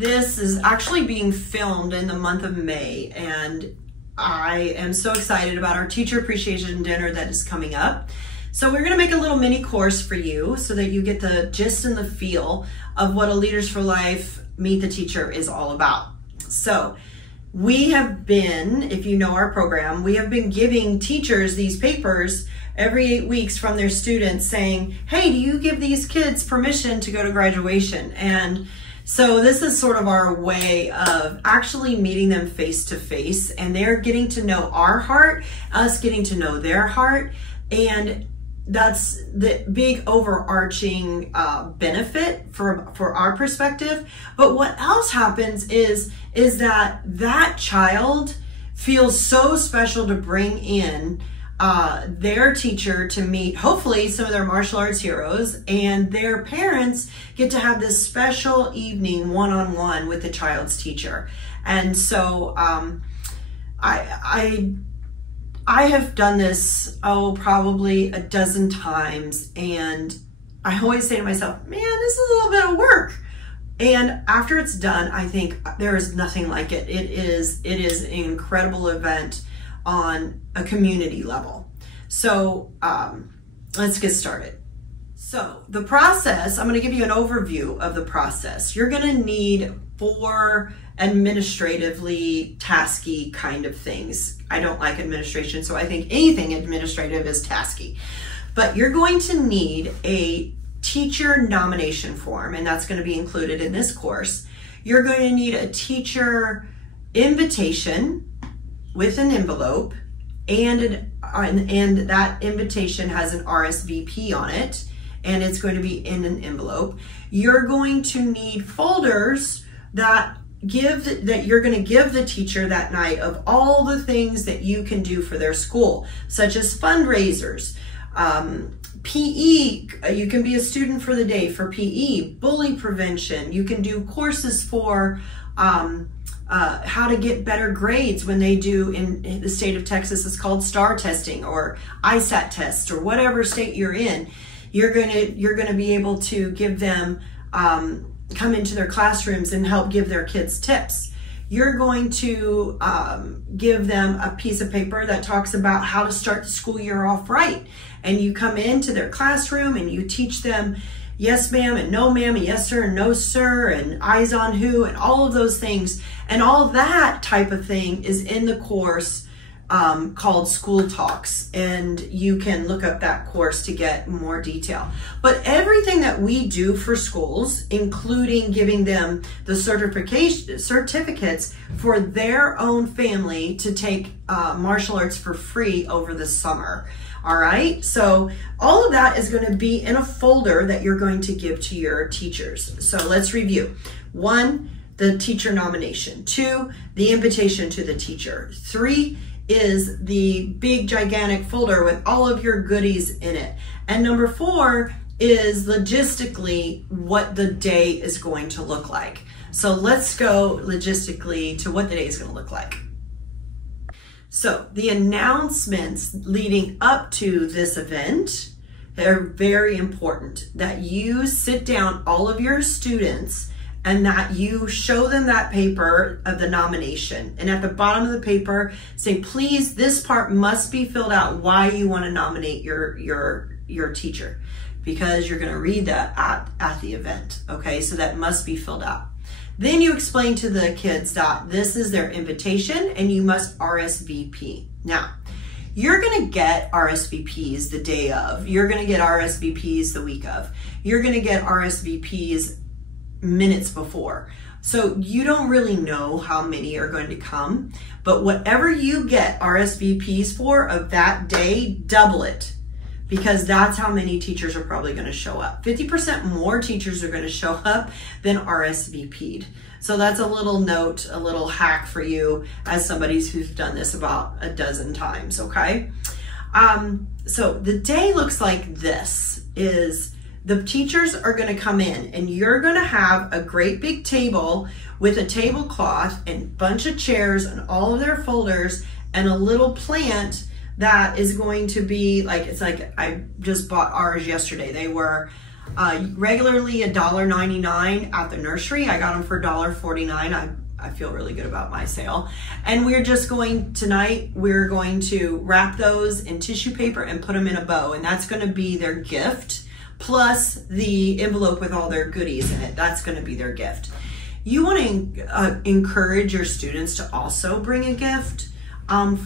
This is actually being filmed in the month of May, and I am so excited about our teacher appreciation dinner that is coming up. So we're gonna make a little mini course for you so that you get the gist and the feel of what a Leaders for Life Meet the Teacher is all about. So we have been, if you know our program, we have been giving teachers these papers every 8 weeks from their students saying, hey, do you give these kids permission to go to graduation? And so this is sort of our way of actually meeting them face to face, and they're getting to know our heart, us getting to know their heart, and that's the big overarching benefit for our perspective. But what else happens is that child feels so special to bring in their teacher to meet, hopefully, some of their martial arts heroes, and their parents get to have this special evening one-on-one with the child's teacher. And so I have done this, probably a dozen times, and I always say to myself, man, this is a little bit of work. And after it's done, I think there is nothing like it. It is an incredible event on a community level. So let's get started. So the process, I'm going to give you an overview of the process. You're going to need 4 administratively tasky kind of things. I don't like administration, so I think anything administrative is tasky. But you're going to need a teacher nomination form, and that's going to be included in this course. You're going to need a teacher invitation with an envelope, and that invitation has an RSVP on it, and it's going to be in an envelope. You're going to need folders that you're going to give the teacher that night of all the things that you can do for their school, such as fundraisers, PE, you can be a student for the day for PE, bully prevention, you can do courses for how to get better grades when they do, in the state of Texas, it's called STAR testing or ISAT tests, or whatever state you're in. You're gonna be able to give them, come into their classrooms and help give their kids tips. You're going to give them a piece of paper that talks about how to start the school year off right. And you come into their classroom and you teach them yes ma'am and no ma'am, and yes sir and no sir, and eyes on who, and all of those things. And all that type of thing is in the course called School Talks, and you can look up that course to get more detail. But everything that we do for schools, including giving them the certificates for their own family to take martial arts for free over the summer. All right, so all of that is going to be in a folder that you're going to give to your teachers. So let's review. 1, the teacher nomination. 2, the invitation to the teacher. 3 is the big gigantic folder with all of your goodies in it. And number 4 is logistically what the day is going to look like. So let's go logistically to what the day is going to look like. So the announcements leading up to this event are very important, that you sit down all of your students and that you show them that paper of the nomination. And at the bottom of the paper, say, please, this part must be filled out why you want to nominate your teacher, because you're going to read that at the event. Okay, so that must be filled out. Then you explain to the kids that this is their invitation and you must RSVP. Now, you're going to get RSVPs the day of. You're going to get RSVPs the week of. You're going to get RSVPs minutes before. So you don't really know how many are going to come, but whatever you get RSVPs for of that day, double it, because that's how many teachers are probably going to show up. 50% more teachers are going to show up than RSVP'd. So that's a little note, a little hack for you as somebody who's done this about a dozen times, okay? So the day looks like this, is the teachers are going to come in and you're going to have a great big table with a tablecloth and a bunch of chairs and all of their folders and a little plant that is going to be like, it's like, I just bought ours yesterday. They were Regularly $1.99 at the nursery. I got them for $1.49. I feel really good about my sale. And we're just going, tonight, we're going to wrap those in tissue paper and put them in a bow. And that's gonna be their gift, plus the envelope with all their goodies in it. That's gonna be their gift. You wanna encourage your students to also bring a gift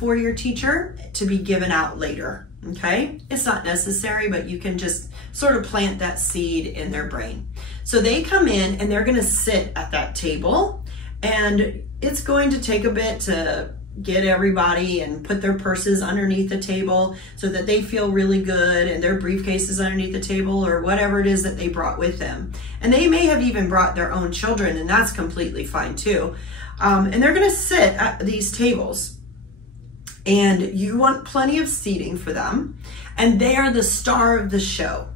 for your teacher to be given out later, okay? It's not necessary, but you can just sort of plant that seed in their brain. So they come in and they're gonna sit at that table, and it's going to take a bit to get everybody and put their purses underneath the table so that they feel really good, and their briefcases underneath the table, or whatever it is that they brought with them. And they may have even brought their own children, and that's completely fine too. And they're gonna sit at these tables, and you want plenty of seating for them, and they are the star of the show.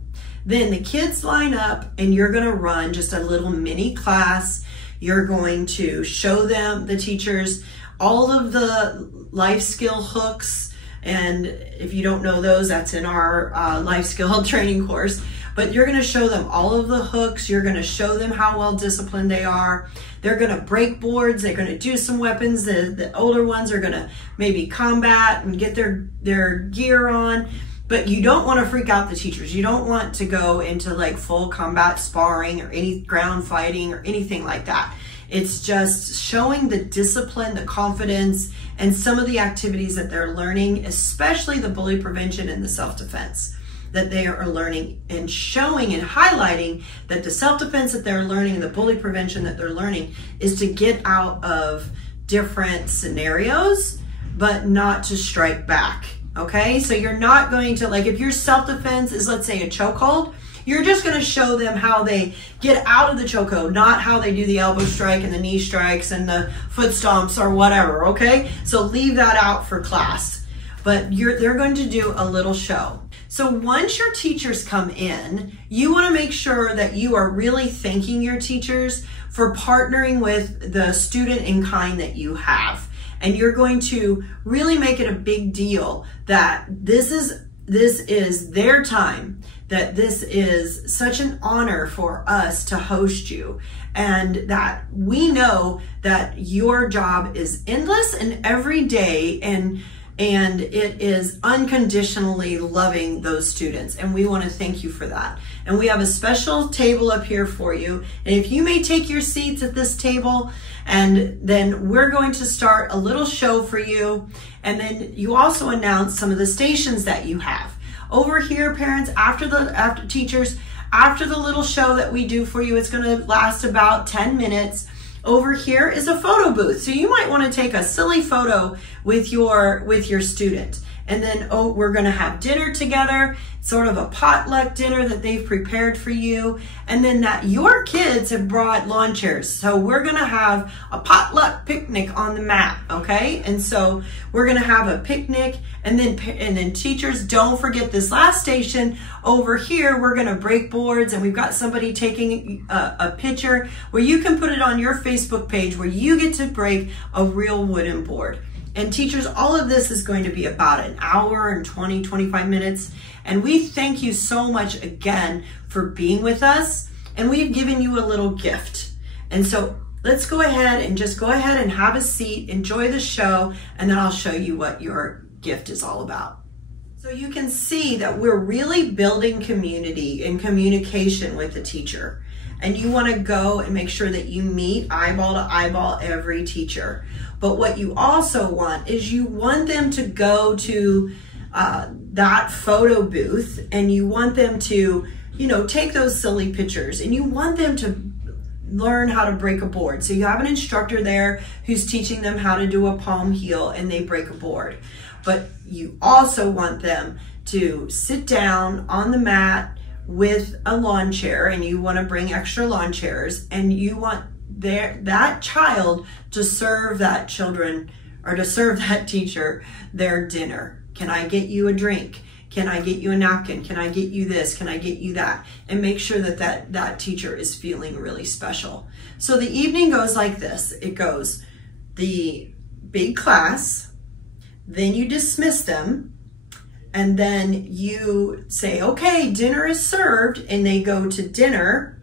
Then the kids line up, and you're gonna run just a little mini class. You're going to show them, the teachers, all of the life skill hooks. And if you don't know those, that's in our life skill training course. But you're gonna show them all of the hooks. You're gonna show them how well disciplined they are. They're gonna break boards. They're gonna do some weapons. The older ones are gonna maybe combat and get their gear on. But you don't want to freak out the teachers. You don't want to go into like full combat sparring or any ground fighting or anything like that. It's just showing the discipline, the confidence, and some of the activities that they're learning, especially the bully prevention and the self-defense that they are learning, and showing and highlighting that the self-defense that they're learning and the bully prevention that they're learning is to get out of different scenarios, but not to strike back. Okay, so you're not going to, like, if your self-defense is, let's say, a chokehold, you're just going to show them how they get out of the chokehold, not how they do the elbow strike and the knee strikes and the foot stomps or whatever, okay? So leave that out for class. But they're going to do a little show. So once your teachers come in, you want to make sure that you are really thanking your teachers for partnering with the student in kind that you have. And you're going to really make it a big deal that this is their time, that this is such an honor for us to host you, and that we know that your job is endless and every day, and it is unconditionally loving those students, and we want to thank you for that. And we have a special table up here for you, and if you may take your seats at this table, and then we're going to start a little show for you, and then you also announce some of the stations that you have. Over here, parents, after teachers, after the little show that we do for you, it's going to last about 10 minutes. Over here is a photo booth. So you might want to take a silly photo with your student. And then, we're going to have dinner together, sort of a potluck dinner that they've prepared for you. And then that your kids have brought lawn chairs. So we're going to have a potluck picnic on the mat, okay? And so we're going to have a picnic, and then teachers, don't forget this last station over here. We're going to break boards, and we've got somebody taking a picture where you can put it on your Facebook page where you get to break a real wooden board. And teachers, all of this is going to be about an hour and 20, 25 minutes. And we thank you so much again for being with us. And we've given you a little gift. And so let's go ahead and have a seat, enjoy the show, and then I'll show you what your gift is all about. So you can see that we're really building community and communication with the teacher. And you want to go and make sure that you meet eyeball to eyeball every teacher. But what you also want is you want them to go to that photo booth, and you want them to, take those silly pictures, and you want them to learn how to break a board. So you have an instructor there who's teaching them how to do a palm heel, and they break a board. But you also want them to sit down on the mat with a lawn chair, and you want to bring extra lawn chairs, and you want that child to serve that teacher their dinner. Can I get you a drink? Can I get you a napkin? Can I get you this? Can I get you that? And make sure that teacher is feeling really special. So the evening goes like this. It goes the big class, then you dismiss them, and then you say, okay, dinner is served, and they go to dinner.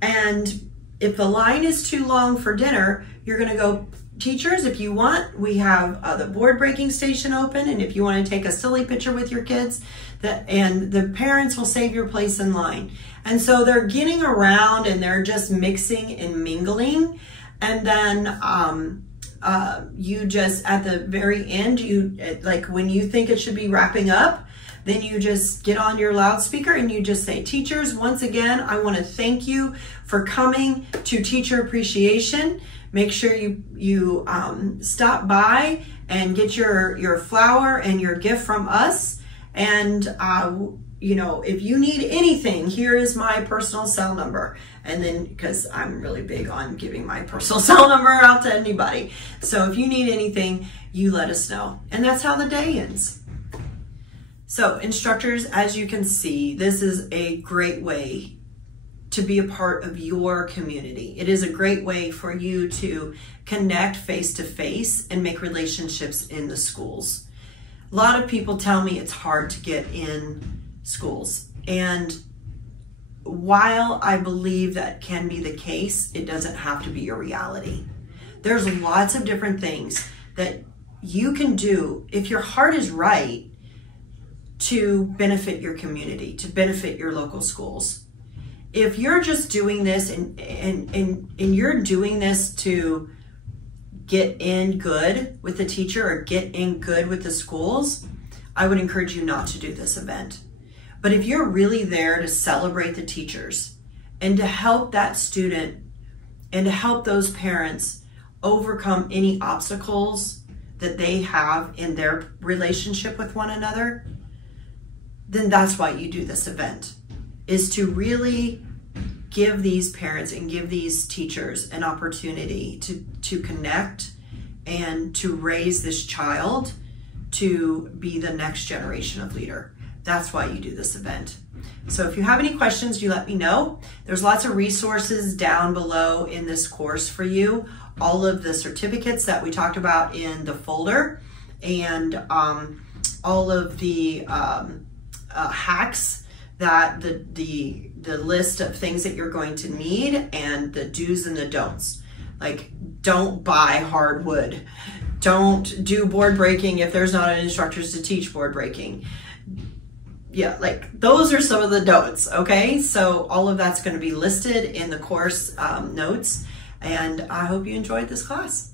And if the line is too long for dinner, you're going to go, teachers, if you want, we have the board breaking station open, and if you want to take a silly picture with your kids, and the parents will save your place in line. And so they're getting around and they're just mixing and mingling. And then you just, at the very end, like when you think it should be wrapping up, then you just get on your loudspeaker and you just say, teachers, once again, I want to thank you for coming to Teacher Appreciation. Make sure you stop by and get your flower and your gift from us. And you know, if you need anything, here is my personal cell number. And then, because I'm really big on giving my personal cell number out to anybody. So if you need anything, you let us know. And that's how the day ends. So instructors, as you can see, this is a great way to be a part of your community. It is a great way for you to connect face-to-face and make relationships in the schools. A lot of people tell me it's hard to get in schools. And while I believe that can be the case, it doesn't have to be your reality. There's lots of different things that you can do if your heart is right to benefit your community, to benefit your local schools. If you're just doing this and you're doing this to get in good with the teacher or get in good with the schools, I would encourage you not to do this event. But if you're really there to celebrate the teachers and to help that student and to help those parents overcome any obstacles that they have in their relationship with one another, then that's why you do this event, is to really give these parents and give these teachers an opportunity to connect and to raise this child to be the next generation of leader. That's why you do this event. So if you have any questions, you let me know. There's lots of resources down below in this course for you. All of the certificates that we talked about in the folder, and all of the hacks, that the list of things that you're going to need, and the do's and the don'ts. Like, don't buy hardwood. Don't do board breaking if there's not an instructor to teach board breaking. Yeah, like those are some of the don'ts, okay? So all of that's going to be listed in the course notes, and I hope you enjoyed this class.